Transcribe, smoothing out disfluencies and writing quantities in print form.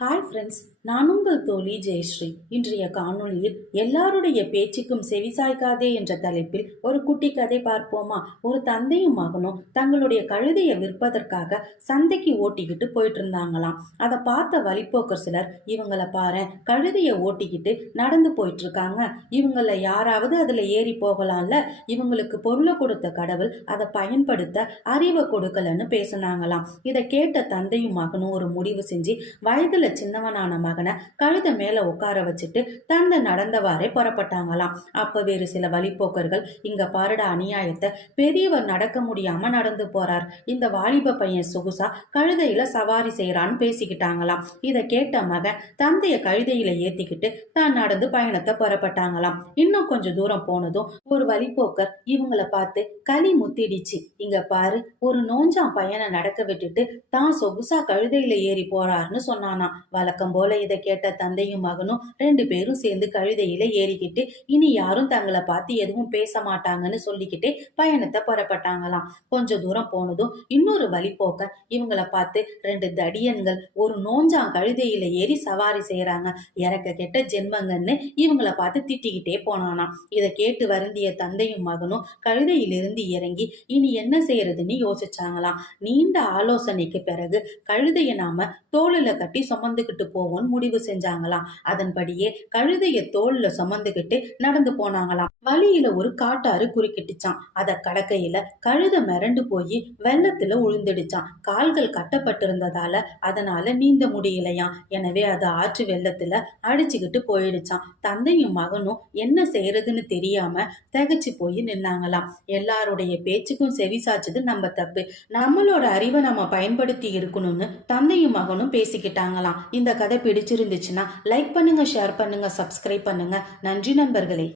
Hi friends, நான் உங்கள் தோழி ஜெயஸ்ரீ. இன்றைய காணொளியில் எல்லாருடைய பேச்சுக்கும் செவிசாய்க்காதே என்ற தலைப்பில் ஒரு குட்டி கதை பார்ப்போமா? ஒரு தந்தையும் மகனும் தங்களுடைய கழுதையை விற்பதற்காக சந்தைக்கு ஓட்டிக்கிட்டு போயிட்டு இருந்தாங்களாம். அதை பார்த்த வழிப்போக்கர் சிலர், இவங்களை பாரு, கழுதையை ஓட்டிக்கிட்டு நடந்து போயிட்டு இருக்காங்க, இவங்கள யாராவது அதுல ஏறி போகலாம்ல, இவங்களுக்கு பொருளை கொடுத்த கடவுள் அதை பயன்படுத்த அறிவை கொடுக்கலன்னு பேசினாங்களாம். இதை கேட்ட தந்தையும் மகனும் ஒரு முடிவு செஞ்சு வயதுல சின்னவனான மகனை கழுத மேல உட்கார வச்சுட்டு தந்தை நடந்தவாறே புறப்பட்டாங்களாம். அப்ப வேறு சில வழிப்போக்கர்கள், இங்க பாருட அநியாயத்தை, பெரியவர் நடக்க முடியாம நடந்து போறார், இந்த வாலிப பையன் சொகுசா கழுதையில சவாரி செய்யறான்னு பேசிக்கிட்டாங்களாம். இதை கேட்ட மகன் தந்தைய கழுதையில ஏத்திக்கிட்டு தான் நடந்து பயணத்தை புறப்பட்டாங்களாம். இன்னும் கொஞ்சம் தூரம் போனதும் ஒரு வழிப்போக்கர் இவங்களை பார்த்து, களி முத்திடுச்சு, இங்க பாரு, ஒரு நோஞ்சான் பையனை நடக்க விட்டுட்டு தான் சொகுசா கழுதையில ஏறி போறாருன்னு சொன்னானா. வழக்கம் போல இதை கேட்ட தந்தையும் மகனும் ரெண்டு பேரும் சேர்ந்து கழுதையில ஏறிக்கிட்டு இனி யாரும் தங்களை பார்த்து எதுவும் பேச மாட்டாங்கன்னு சொல்லிக்கிட்டே பயணத்தை புறப்பட்டாங்களாம். கொஞ்ச தூரம் போனதும் இன்னொரு வழிப்போக்க இவங்களை பார்த்து, ரெண்டு தடியன்கள் ஒரு நோஞ்சான் கழுதையில ஏறி சவாரி செய்யறாங்க, இறக்க கெட்ட ஜென்மங்கன்னு இவங்களை பார்த்து திட்டிக்கிட்டே போனானாம். இதை கேட்டு வருந்திய தந்தையும் மகனும் கழுதையிலிருந்து இறங்கி இனி என்ன செய்யறதுன்னு யோசிச்சாங்களாம். நீண்ட ஆலோசனைக்கு பிறகு கழுதையை நாம தோளில கட்டி சுமந்துக்கிட்டு போவோம்னு முடிவு செஞ்சாங்களாம். அதன்படியே கழுதைய தோல்ல சுமந்துக்கிட்டு நடந்து போனாங்களாம். வழியில ஒரு காட்டாறு குறுக்கிட்டுச்சான். அதை கடக்கையில கழுத மிரண்டு போய் வெள்ளத்துல உழுந்துடுச்சான். கால்கள் கட்டப்பட்டிருந்ததால அதனால நீந்த முடியலையாம். எனவே அது ஆற்று வெள்ளத்துல அடிச்சுக்கிட்டு போயிடுச்சான். தந்தையும் மகனும் என்ன செய்யறதுன்னு தெரியாம திகச்சு போய் நின்னாங்களாம். எல்லாருடைய பேச்சுக்கும் செவி சாச்சது நம்ம தப்பு, நம்மளோட அறிவை நம்ம பயன்படுத்தி இருக்கணும்னு தந்தையும் மகனும் பேசிக்கிட்டாங்களாம். இந்த கதை பிடிச்சிருந்துச்சுன்னா லைக் பண்ணுங்க, ஷேர் பண்ணுங்க, சப்ஸ்கிரைப் பண்ணுங்க. நன்றி நண்பர்களே.